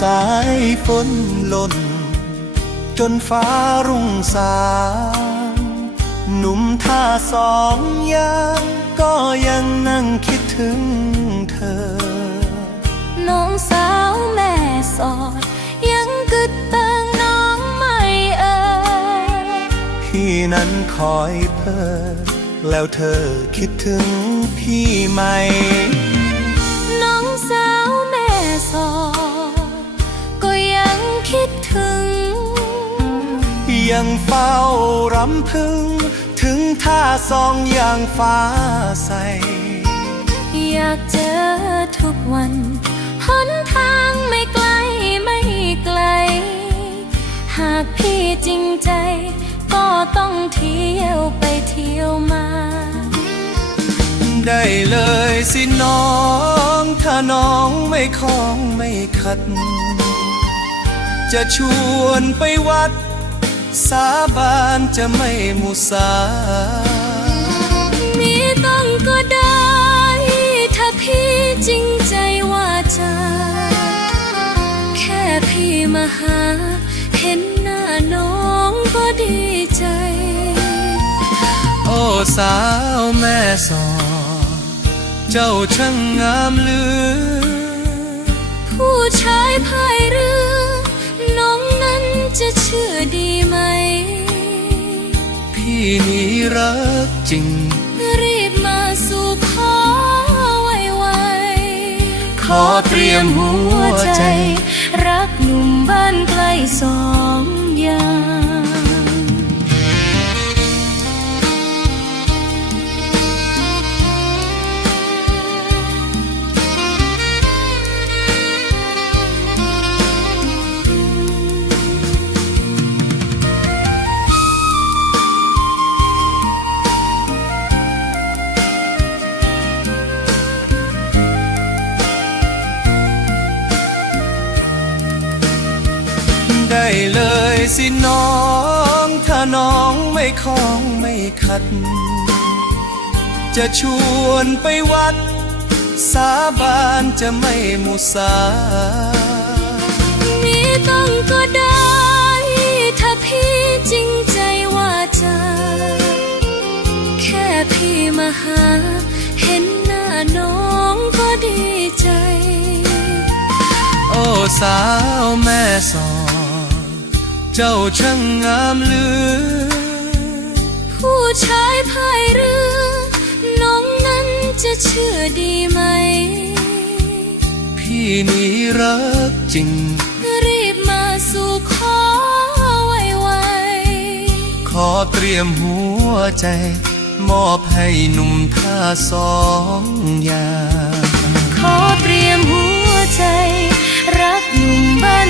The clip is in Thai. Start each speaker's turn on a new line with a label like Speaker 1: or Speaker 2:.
Speaker 1: สายฝนหล่น จนฟ้ารุ่งสาง หนุ่มท่าสองยางก็ยังนั่งคิดถึงเธอ
Speaker 2: น้องสาวแม่สอด ยังกึดตังน้องไม่เอ่ย
Speaker 1: พี่นั้นคอยเพ้อแล้วเธอคิดถึงพี่ไหม
Speaker 2: ยัง
Speaker 1: เฝ้ารำพึง ถึงท่าสองอย่างฟ้าใส
Speaker 2: อยากเจอทุกวันหนทางไม่ไกลไม่ไกล หากพี่จริงใจ ก็ต้องเที่ยวไปเที่ยวมา
Speaker 1: ได้เลยสิน้อง ถ้าน้องไม่คล้องไม่ขัด จะชวนไปวัด สาบานจะไม่มุสา
Speaker 2: มีต้องก็ได้ ถ้าพี่จริงใจว่าจะแค่พี่มาหา เห็นหน้าน้องก็ดีใจ
Speaker 1: โอ้สาวแม่สอดเจ้าช่างงามเหลือ
Speaker 2: พี่นี้
Speaker 1: รักจริง
Speaker 2: รีบมาสู่ขอไวๆ
Speaker 1: ขอเตรียมหัวใจ
Speaker 2: รักหนุ่มบ้านไกลสองอย่าง
Speaker 1: ได้เลยสิน้อง ถ้าน้องไม่คล้องไม่ขัด จะชวนไปวัด สาบานจะไม่มุสา
Speaker 2: มีต้องก็ได้ ถ้าพี่จริงใจว่าจะแค่พี่มาหา เห็นหน้าน้องก็ดีใจ
Speaker 1: โอ้สาวแม่สอด เจ้าช่างงามเหลือ
Speaker 2: ผู้ชายพายเรือ น้องนั้นจะเชื่อดีไหม
Speaker 1: พี่นี้รักจริง
Speaker 2: รีบมาสู่ขอไวๆ
Speaker 1: ขอเตรียมหัวใจ มอบให้หนุ่มท่าสองอย่าง
Speaker 2: ขอเตรียมหัวใจ รักหนุ่มบ้าน